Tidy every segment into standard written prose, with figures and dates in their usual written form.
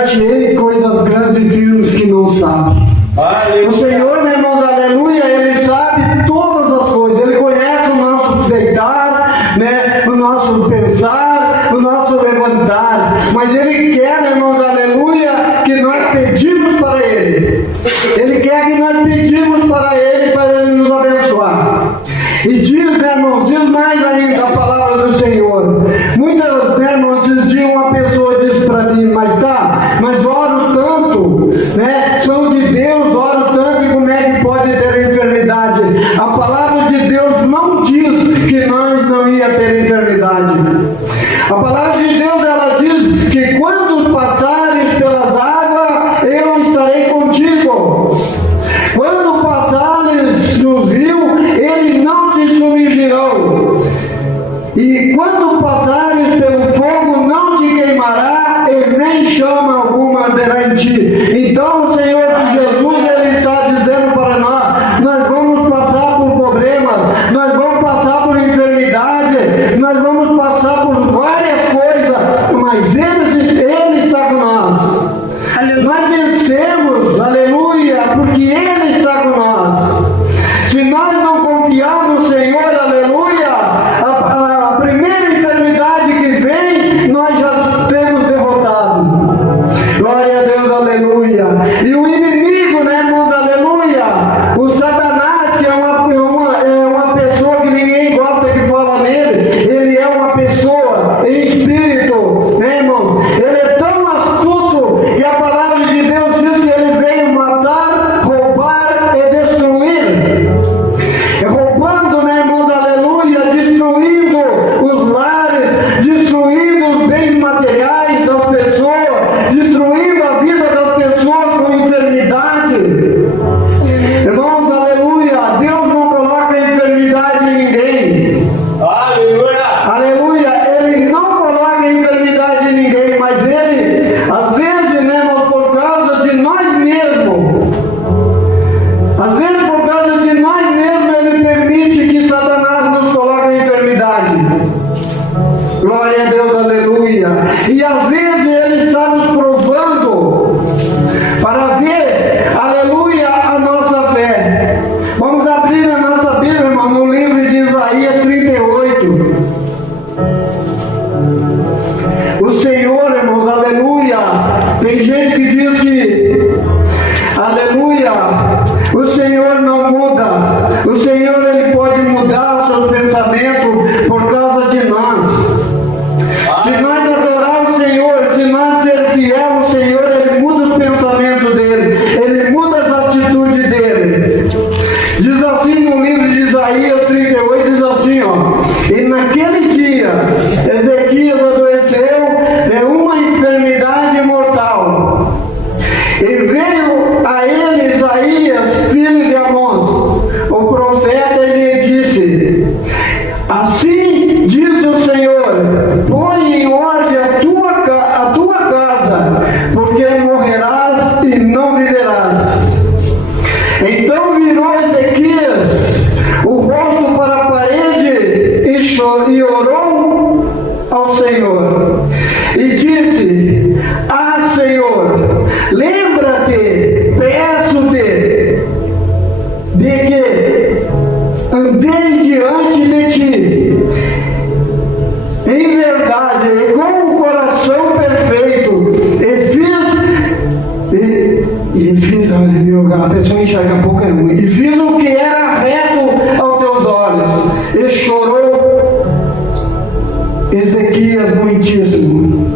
Ele coisas grandes e firmes que não sabe. O Senhor, meus irmãos, aleluia, Ele sabe todas as coisas. Ele conhece o nosso deitar, né, o nosso pensar, o nosso levantar. Mas Ele quer, meus irmãos, aleluia, que nós pedimos para Ele. Ele quer que nós pedimos para Ele nos abençoar. E diz, irmãos, diz mais ainda a palavra do Senhor. Muitas, irmãos, esses dias uma pessoa disse para mim, mas oro tanto, né? São de Deus, oro tanto, e como é que pode ter enfermidade? A palavra de Deus não diz que nós não ia ter enfermidade. A palavra de Deus, ela diz que quando passares pelas águas, eu estarei contigo. Quando passares nos rios, eles não te submergirão. E quando passares pelo fogo, não te queimará, e nem chama alguma arderá em ti. Então o Senhor Jesus, Ele está dizendo para nós vamos passar por problemas, nós vamos passar por enfermidade, nós vamos passar por várias coisas, mas Ele está com nós. Aleluia. Nós vencemos, aleluia, porque Ele está com nós. Se nós não confiar no Senhor, aleluia, a primeira enfermidade que vem, nós já temos derrotado. Glória a Deus, aleluia. E o inimigo, né, irmãos, aleluia, o Satanás, que é uma pessoa que ninguém gosta que fala nele, ele é uma pessoa em espírito, né, irmãos? Ele é tão astuto, e a palavra de Deus diz que ele veio matar, roubar e destruir. Roubando, né, irmãos, aleluia, destruindo os lares, destruindo os bens materiais das pessoas, destruindo a vida das pessoas com enfermidade. Irmãos, aleluia, Deus não coloca enfermidade em ninguém. Aleluia! Aleluia, Ele não coloca enfermidade em ninguém, mas Ele, às vezes, né, irmãos, por causa de nós mesmos, às vezes por causa de nós mesmos, Ele permite que Satanás nos coloque em enfermidade. Glória a Deus, aleluia. E às vezes Ele está nos provando para ver, aleluia, a nossa fé. Vamos abrir a nossa Bíblia, irmão, no livro de Isaías 38. O Senhor, irmãos, aleluia. Tem gente que diz que, aleluia, o Senhor não muda. O Senhor, Ele pode mudar seus pensamentos por causa de nós. Se nós adorar o Senhor, se nós ser fiel ao Senhor, Ele muda os pensamentos dele, Ele muda as atitudes dele. Diz assim no livro de Isaías 38, diz assim, ó: e naquele dia Ezequias adoeceu de uma enfermidade mortal, e veio a ele Isaías, filho de Amós, o profeta, e lhe disse: assim diz o Senhor, põe em ordem a tua casa, porque morrerás e não viverás. Então virou Ezequias o rosto para a parede e orou ao Senhor, e disse: ah, Senhor, lembra-te, peço-te, de que andei diante de ti em verdade e com o coração perfeito, a pessoa enxerga pouco, é ruim, e fiz o que era reto aos teus olhos. E chorou Ezequias muitíssimo.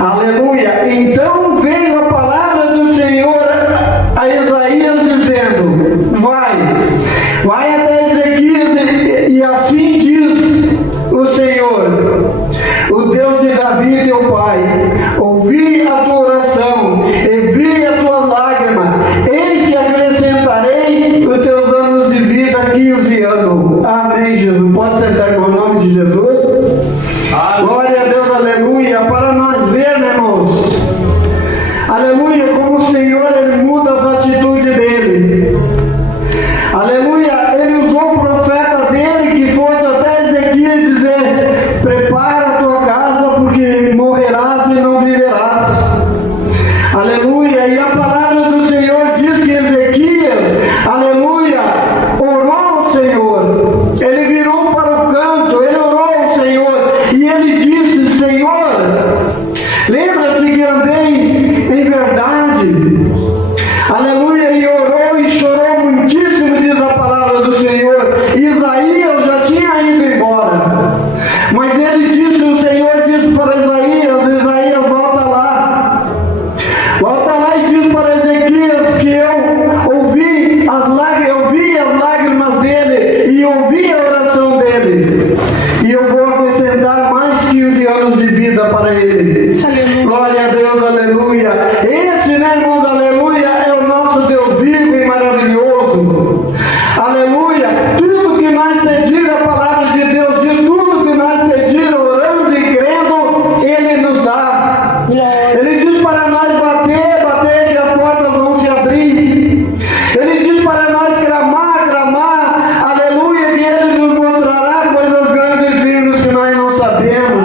Aleluia. Então veio a palavra do Senhor a Isaías dizendo: vai até Ezequias, e assim diz o Senhor, o Deus de Davi teu pai: ouvi a tua oração e vi as tuas lágrimas, eis que acrescentarei os teus anos de vida 15 anos. Amém, Jesus. Pode sentar com o nome de Jesus? Glória a Deus, aleluia. Para nós ver, irmãos, aleluia, como o Senhor, Ele muda as atitudes dele. Aleluia, Ele usou o profeta dele que fosse até Ezequias dizer: prepara a tua casa, porque morrerás e não viverás. verdade. Aleluia, e orou e chorou muitíssimo, diz a palavra do Senhor. Isaías já tinha ido embora, mas ele disse, o Senhor disse para Isaías, Isaías, volta lá e diz para Ezequias que eu ouvi as lágrimas dele e ouvi a oração dele, e eu vou acrescentar mais 15 anos de vida para ele. Aleluia. Glória a Deus, aleluia. Esse, né, irmãos, aleluia, é o nosso Deus vivo e maravilhoso. Aleluia. Tudo que nós pedir, a palavra de Deus diz, tudo que nós pedir, orando e crendo, Ele nos dá. Ele diz para nós bater, que as portas vão se abrir. Ele diz para nós clamar, aleluia, que Ele nos mostrará coisas grandes e firmes que nós não sabemos.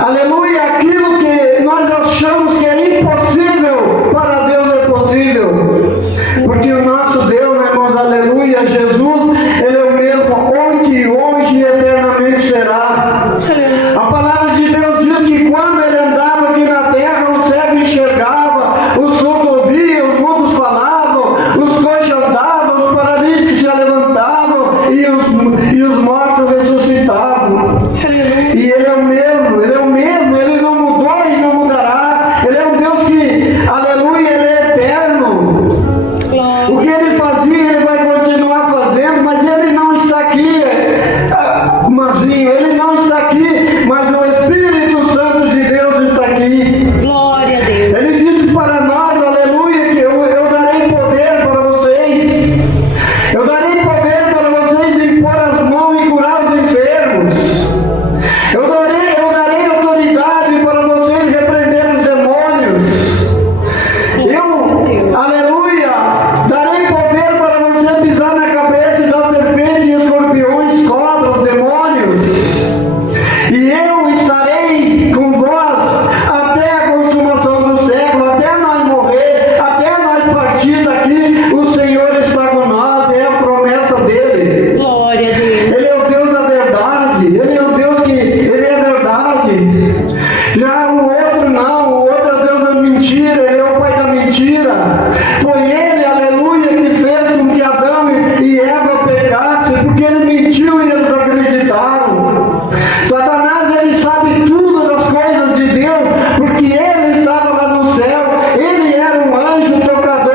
Aleluia. Aquilo que nós achamos que é impossível, para Deus é possível. Porque o nosso Deus, irmãos, aleluia, Jesus, Ele é o mesmo ontem, hoje e eternamente será. A palavra de Deus diz que quando Ele andava aqui na terra, o cego enxergava, os surdos ouviam, os mudos falavam, os coxos andavam, os paralíticos se levantavam e os mortos ressuscitavam. E Ele é o mesmo, Ele não mudou e não mudará. Ele é um Deus que, aleluia, Ele é eterno. O que Ele fazia, Ele vai continuar fazendo, mas Ele não está aqui, Marzinho, Ele não está aqui, mas o Espírito Santo de Deus está aqui. Glória a Deus. Ele disse para nós, aleluia, que eu darei poder para vocês. Eu darei poder para vocês impor as mãos e curar os enfermos. Eu darei autoridade para vocês repreender os demônios. Aleluia, darei poder para você pisar na cabeça da serpente, escorpiões, cobras, demônios. E eu estarei com vós até a consumação do século, até nós morrer, até nós partir daqui. O Senhor está com nós, é a promessa dele. Glória a Deus. Ele é o Deus da verdade, Ele é o Deus que Ele é verdade. Já o outro não, o outro é o Deus da mentira, Ele é o pai da mentira. Foi Ele, aleluia, que fez com que Adão e Eva pecassem, porque Ele mentiu e eles acreditaram. Satanás, ele sabe tudo das coisas de Deus, porque ele estava lá no céu, ele era um anjo tocador,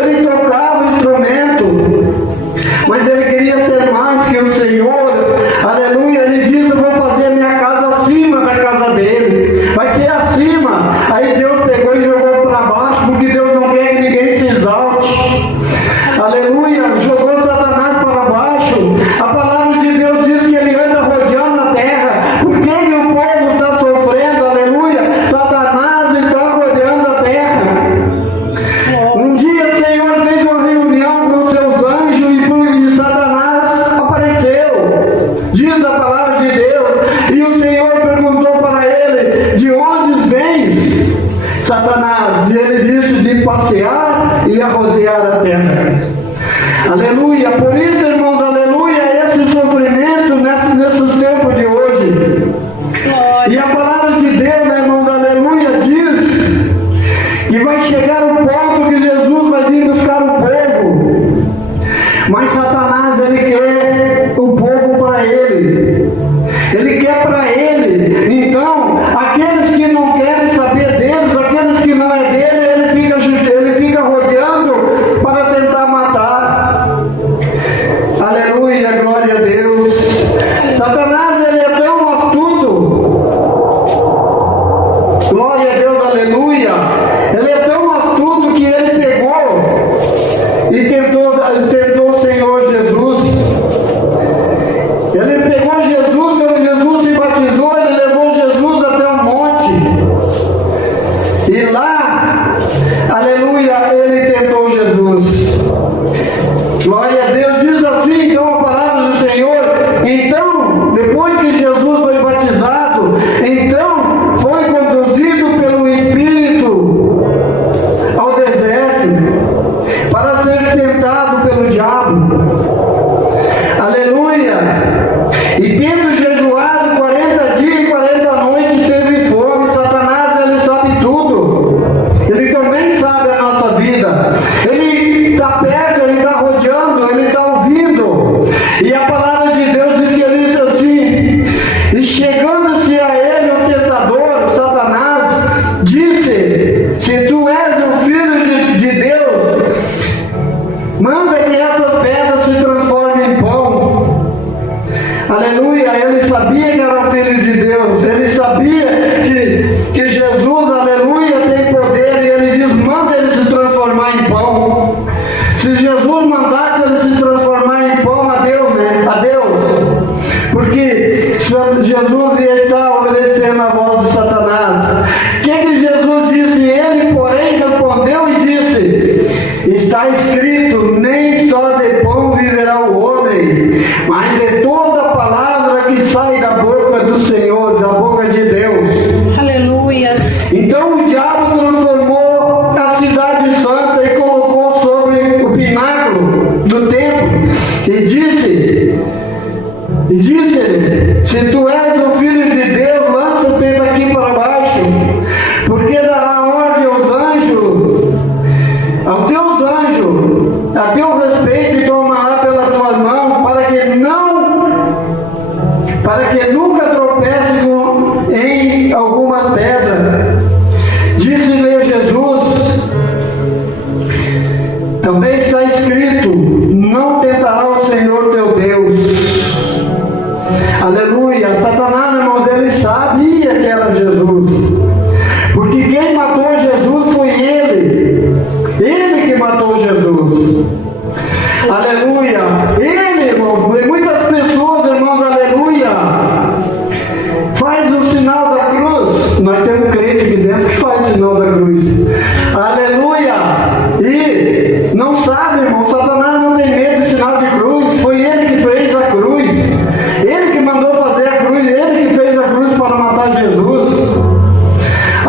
ele tocava o instrumento, mas ele queria ser mais que o Senhor. Aleluia, ele disse, eu vou fazer a minha casa acima da casa dele, vai ser acima. Aí Deus pegou e jogou para baixo, porque Deus não quer que ninguém se exalte. Aleluia, jogou Satanás para baixo. A palavra de Deus diz que ele anda rodeando a terra. Por que o povo está sofrendo? Aleluia, Satanás está rodeando a terra. Um dia o Senhor fez uma reunião com seus anjos e Satanás apareceu, diz a palavra de Deus, e o Senhor perguntou para ele, de onde vens, Satanás? E ele disse, de passear e a rodear a terra. Aleluia, por isso, irmãos, aleluia, esse sofrimento nesses tempos de hoje. E a palavra de Deus, né, irmãos, aleluia, diz que vai chegar o ponto que Jesus vai vir buscar o povo. Mas Satanás, ele quer o povo para ele. Ele quer para ele. Então, aqueles que não querem saber deles, aqueles que não é dele, ele fica rodeando para tentar matar. Aleluia, glória a Deus. Satanás, ele é tão astuto. Glória a Deus, aleluia. Ele é tão astuto que ele pegou e tentou o Senhor Jesus. Ele pegou Jesus, quando Jesus se batizou, ele levou Jesus até um monte. E lá, aleluia, ele tentou Jesus. Glória a Deus, diz assim então a palavra do Senhor. Então, depois que Jesus foi batizado, então foi conduzido pelo Espírito ao deserto para ser tentado pelo diabo. Aleluia! E tendo jejuado 40 dias e 40 noites, teve fome. Satanás, ele sabe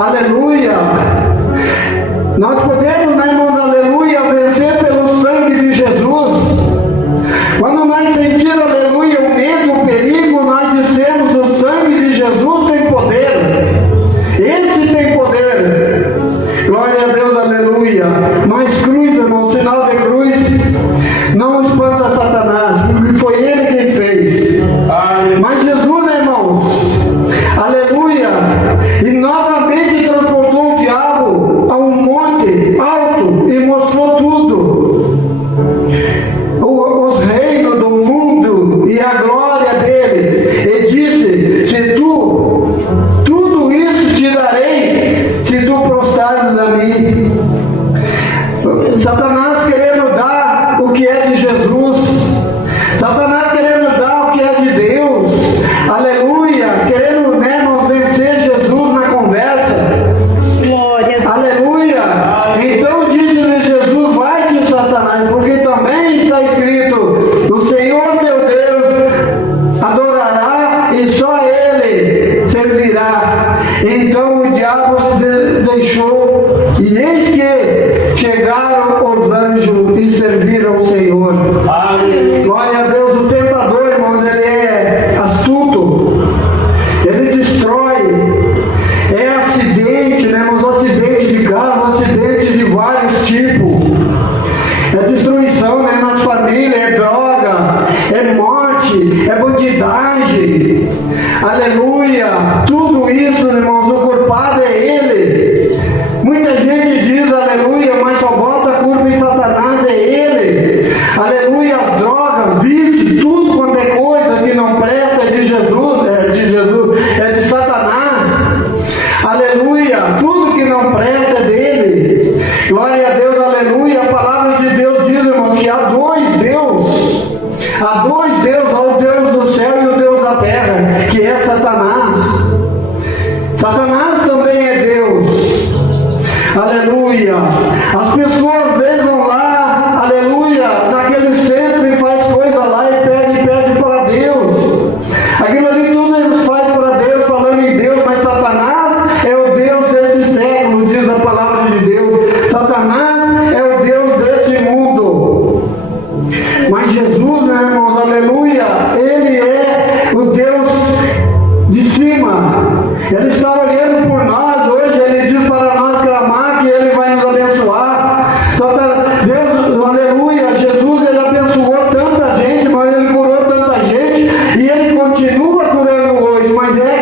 aleluia. Nós podemos, né, irmãos, aleluia, vencer pelo sangue de Jesus. Quando nós sentimos, aleluia, o medo, o perigo, nós dissemos: o sangue de Jesus tem poder. Esse tem poder. Glória a Deus, aleluia. Mas cruz, irmão, sinal de cruz, não espanta Satanás, porque foi ele quem fez. Mas Jesus, né, irmãos, aleluia, e novamente transportou o diabo a um monte alto e mostrou tudo. Os reinos do mundo e a glória dele. E disse: se tu, tudo isso te darei, se tu prostrares a mim. Satanás querendo dar o que é de Jesus. Satanás querendo dar o que é de Deus. Aleluia. Querendo, né, irmãos, vencer Jesus na conversa. Glória a Deus. Aleluia. Então disse-lhe Jesus: vai-te, Satanás, porque também está escrito: o Senhor teu Deus adorará e só a Ele servirá. Então o diabo se deixou, e eis que chegaram os anjos e serviram ao Senhor. Glória a Deus. O tentador, irmãos, ele é astuto, ele destrói. É acidente, né, irmãos? Acidente de carro, acidente de vários tipos. É destruição, né, nas famílias, é droga, é morte, é bandidagem. Aleluia. Tudo isso, irmãos, o culpado é ele. Muita gente diz aleluia, mas só bota a culpa em Satanás, é ele. Aleluia. As drogas, vício, tudo quanto é coisa que não presta é de Jesus, é de Satanás. Aleluia. Tudo que não presta é dele. Glória a Deus, aleluia. A palavra de Deus diz, irmãos, que há dois deuses. Há dois deuses, há o Deus do céu e o Deus da terra, que é Satanás. Satanás também é Deus. Aleluia. As pessoas às vezes vão lá, aleluia, naquele centro e faz coisa lá e pede para Deus. Aquilo ali tudo eles fazem para Deus, falando em Deus, mas Satanás é o Deus desse século, diz a palavra de Deus. Satanás é o Deus desse mundo. Mas Jesus, né, irmãos, aleluia, ele é o Deus de cima. Ele está olhando por nós hoje. Ele diz para nós clamar que ele vai nos abençoar. Deus, aleluia, Jesus, ele abençoou tanta gente, mas ele curou tanta gente e ele continua curando hoje. Mas é